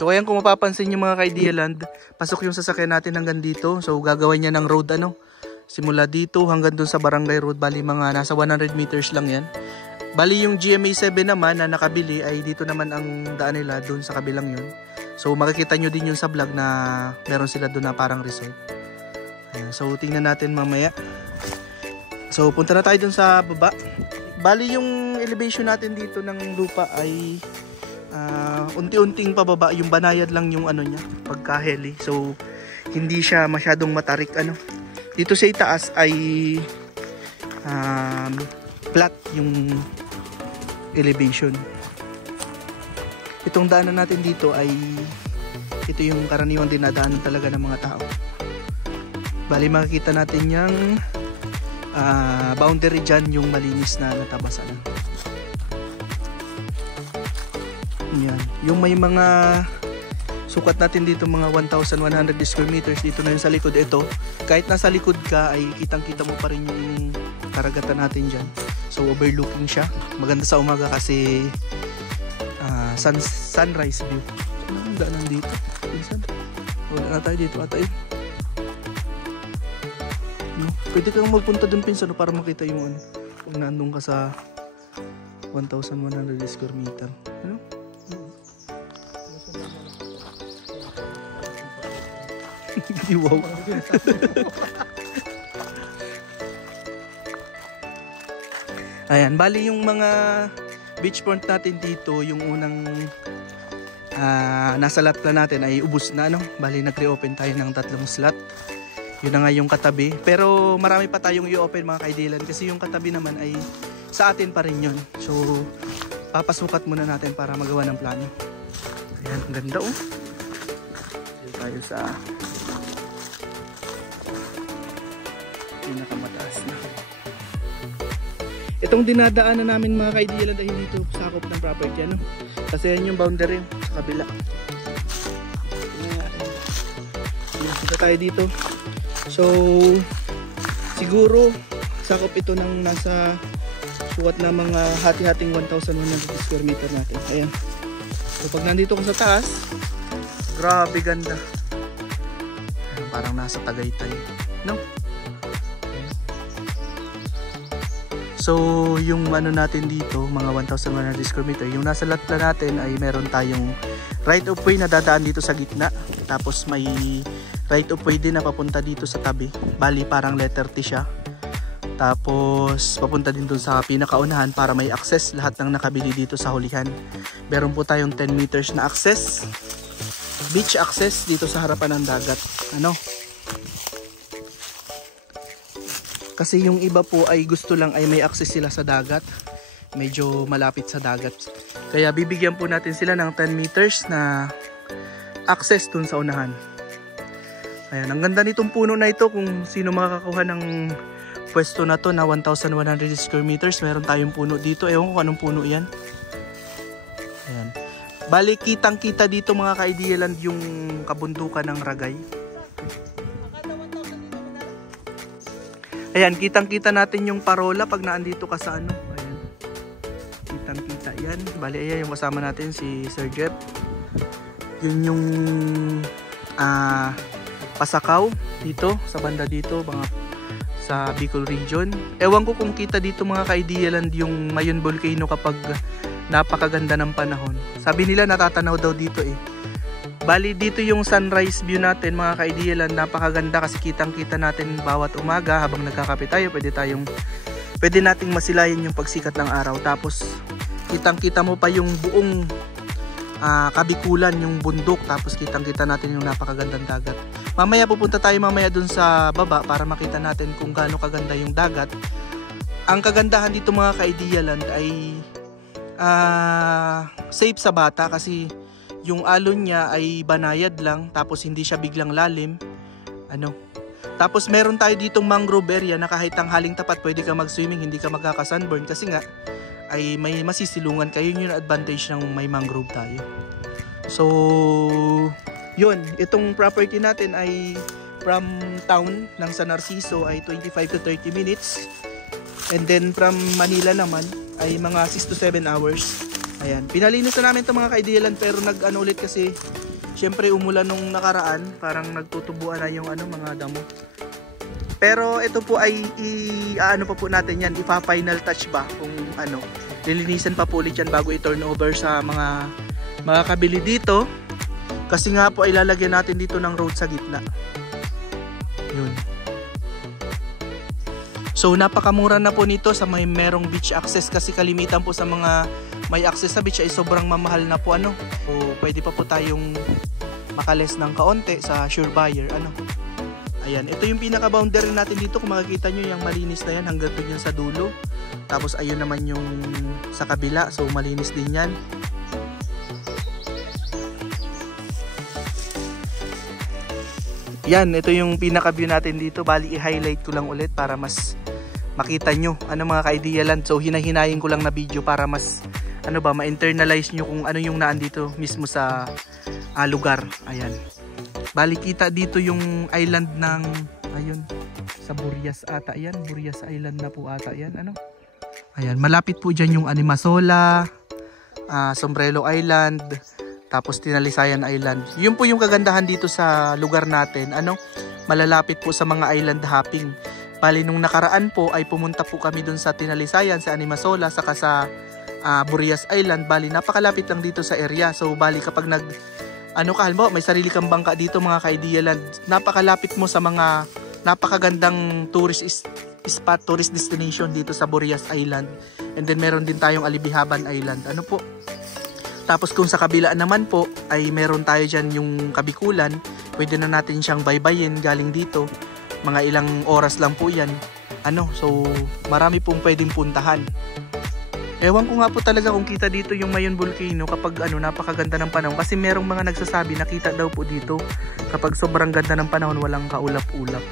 So ayan, kung mapapansin nyo mga ka-Idealand, pasok yung sasakyan natin hanggang dito. So gagawin niya ng road simula dito hanggang dun sa Barangay Road. Bali mga nasa 100 meters lang yan. Bali yung GMA7 naman na nakabili ay dito naman ang daan nila, dun sa kabilang yun. So makikita nyo din yun sa vlog na meron sila dun na parang resort. Ayan, so tingnan natin mamaya. So punta na tayo dun sa baba. Bali yung elevation natin dito ng lupa ay unti-unting pababa, yung banayad lang yung niya pagka heli. So hindi siya masyadong matarik dito sa itaas ay flat yung elevation. Itong daanan natin dito ay ito yung karaniwang dinadaanan talaga ng mga tao. Bali makikita natin yung boundary dyan, yung malinis na natabasan. Yan. Yung may mga sukat natin dito mga 1,100 square meters dito na yung sa likod. Ito, kahit nasa likod ka ay kitang kita mo pa rin yung karagatan natin dyan. So overlooking siya. Maganda sa umaga kasi sunrise view. Saan ang daanan dito? Wala na tayo dito atay. Pwede kang magpunta dun pinsan para makita yung kung nandun ka sa 1,100 square meter. Wow. Ayan, bali yung mga beachfront natin dito, yung unang nasa lot plan natin ay ubos na bali nag-reopen tayo ng 3 slot. Yun na nga yung katabi, pero marami pa tayong i-open mga ka-Idealand kasi yung katabi naman ay sa atin pa rin yun. So papasukat muna natin para magawa ng plano. Ayan, ang ganda Dito tayo sa pinakamataas na. Itong dinadaanan namin mga ka-Idealand dahil dito sakop ng property kasi yan yung boundary sa kabila. Dito tayo dito. So siguro sakop ito ng nasa sukat na mga hati-hating 1,100 square meter natin. Ayan. So pag nandito ko sa taas, grabe ganda. Parang nasa Tagaytay, So yung natin dito, mga 1,100 square meter, yung nasa lot plan natin ay meron tayong right of way na dadaan dito sa gitna. Tapos may right of way din na papunta dito sa tabi. Bali parang letter T siya. Tapos papunta din dun sa pinakaunahan para may access lahat ng nakabili dito sa hulihan. Meron po tayong 10 meters na access, beach access dito sa harapan ng dagat. Kasi yung iba po ay gusto lang ay may access sila sa dagat, medyo malapit sa dagat. Kaya bibigyan po natin sila ng 10 meters na access dun sa unahan. Ayan, ang ganda nitong puno na ito. Kung sino makakakuha ng pwesto na to na 1,100 square meters, meron tayong puno dito. Ewan ko anong puno yan. Ayan. Bali kitang kita dito mga ka-Idealand yung kabundukan ng Ragay. Ayan, kitang-kita natin yung parola pag naandito ka sa Ayan. Kitang-kita yan. Bali, ayan yung kasama natin si Sir Jeff. Yun yung Pasakaw dito, sa banda dito, mga sa Bicol region. Ewan ko kung kita dito mga ka-Idealand yung Mayon Volcano kapag napakaganda ng panahon. Sabi nila natatanaw daw dito Bali dito yung sunrise view natin mga ka-Idealand, napakaganda kasi kitang-kita natin bawat umaga habang nagkakape tayo, pwede nating masilayan yung pagsikat ng araw. Tapos kitang-kita mo pa yung buong kabikulan, yung bundok, tapos kitang-kita natin yung napakagandang dagat. Mamaya pupunta tayo dun sa baba para makita natin kung gaano kaganda yung dagat. Ang kagandahan dito mga ka-Idealand ay safe sa bata kasi yung alon niya ay banayad lang, tapos hindi siya biglang lalim. Tapos meron tayo ditong mangrove area na kahit tanghaling tapat pwede ka mag-swimming, hindi ka magkaka-sunburn kasi nga ay may masisilungan kayo. Yun yung advantage ng may mangrove tayo. So yun, itong property natin ay from town ng San Narciso ay 25 to 30 minutes. And then from Manila naman ay mga 6 to 7 hours. Ayan, pinalinis na namin ito mga ka-Idealand, pero ulit kasi Siyempre umulan nung nakaraan, parang nagtutubuan na yung mga damo. Pero ito po ay ano pa po natin yan, ipa-final touch ba kung lilinisan pa po ulit yan bago i-turn over sa mga makakabili dito. Kasi nga po ay lalagyan natin dito ng road sa gitna. Yun. So napakamura na po nito sa may merong beach access, kasi kalimitan po sa mga may access sa beach ay sobrang mamahal na po So pwede pa po tayong makales ng kaunti sa sure buyer Ayan, ito yung pinaka-boundary natin dito. Kung makikita nyo, yung malinis na yan hanggang doon yan sa dulo. Tapos ayun naman yung sa kabila. So malinis din yan. Yan, ito yung pinaka-view natin dito. Bali, i-highlight ko lang ulit para mas makita nyo mga ka-Idea Land. So hinahinayin ko lang na video para mas ma-internalize nyo kung ano yung naan dito mismo sa lugar. Ayan. Bali, kita dito yung island ng sa Burias ata yan. Burias Island na po ata yan. Ayan, malapit po dyan yung Animasola, Sombrero Island, tapos Tinalisayan Island. Yun po yung kagandahan dito sa lugar natin. Malalapit po sa mga island hopping. Bali, nung nakaraan po ay pumunta po kami dun sa Tinalisayan, sa Animasola, saka sa Burias Island. Bali, napakalapit lang dito sa area. So bali, kapag may sarili kang bangka dito mga ka-Idea Land, napakalapit mo sa mga napakagandang tourist spot, tourist destination dito sa Burias Island. And then meron din tayong Alibihaban Island. Tapos kung sa kabila naman po ay meron tayo dyan yung Kabikulan, pwede na natin siyang baybayin galing dito. Mga ilang oras lang po yan. So marami pong pwedeng puntahan. Ewan ko nga po talaga kung kita dito yung Mayon Volcano kapag napakaganda ng panahon, kasi merong mga nagsasabi nakita daw po dito kapag sobrang ganda ng panahon, walang kaulap-ulap.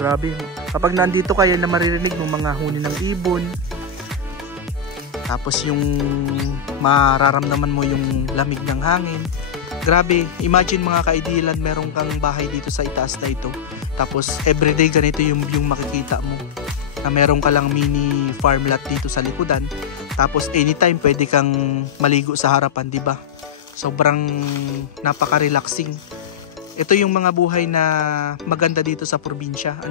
Grabe. Kapag nandito kayo na maririnig ng mga huni ng ibon, tapos yung mararamdaman mo yung lamig ng hangin. Grabe, imagine mga ka-Idea Land, meron kang bahay dito sa itaas na ito, tapos everyday ganito yung makikita mo. Na meron ka lang mini farm lot dito sa likudan, tapos anytime pwede kang maligo sa harapan, di ba? Sobrang napaka-relaxing. Ito yung mga buhay na maganda dito sa probinsya.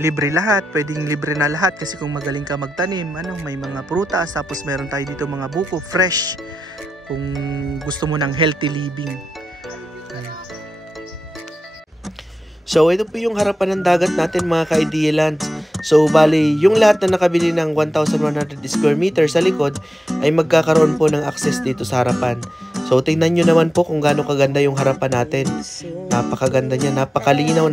Libre lahat, pwedeng libre na lahat, kasi kung magaling ka magtanim, may mga prutas, tapos meron tayo dito mga buko fresh kung gusto mo ng healthy living. So ito po yung harapan ng dagat natin mga ka-Idea Land. So bali, yung lahat na nakabili ng 1,100 square meters sa likod ay magkakaroon po ng access dito sa harapan. So tingnan nyo naman po kung gaano kaganda yung harapan natin. Napakaganda niya, napakalinaw,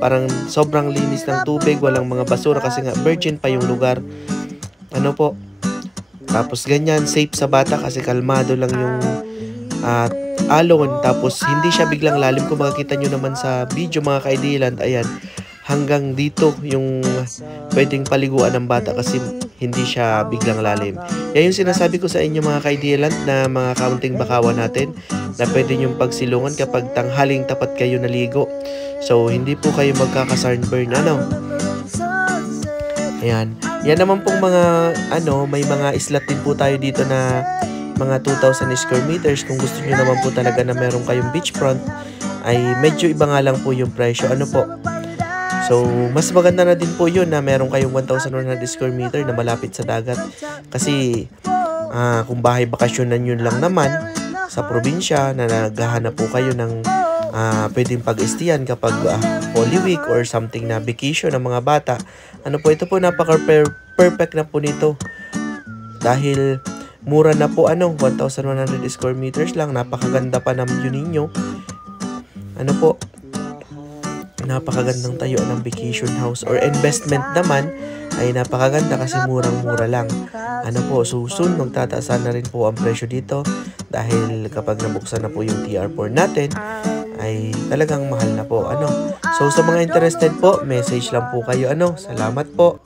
parang sobrang linis ng tubig, walang mga basura kasi nga virgin pa yung lugar. Tapos ganyan, safe sa bata kasi kalmado lang yung alon, tapos hindi siya biglang lalim. Kung makikita nyo naman sa video mga ka-Idea Land, ayan, hanggang dito yung pwedeng paliguan ng bata kasi hindi siya biglang lalim. Yan yung sinasabi ko sa inyo mga ka-Idea Land, na mga kaunting bakawan natin na pwede nyong pagsilungan kapag tanghaling tapat kayo naligo. So hindi po kayo magkaka-sunburn. Ayan, yan naman pong mga may mga islat din po tayo dito na mga 2,000 square meters. Kung gusto niyo naman po talaga na meron kayong beachfront, ay medyo iba nga lang po yung presyo. So mas maganda na din po yun na meron kayong 1,100 square meter na malapit sa dagat. Kasi kung bahay bakasyonan yun lang naman sa probinsya, na naghahanap po kayo ng pwedeng pag-estiyan kapag Holy Week or something na vacation ng mga bata, ito po napaka-perfect na po nito. Dahil mura na po, 1,100 square meters lang, napakaganda pa ng view ninyo. Napakagandang tayuan ng vacation house or investment naman ay napakaganda kasi murang-mura lang. So soon magtataasan na rin po ang presyo dito dahil kapag nabuksan na po yung TR4 natin ay talagang mahal na po. So sa mga interested po, message lang po kayo. Salamat po.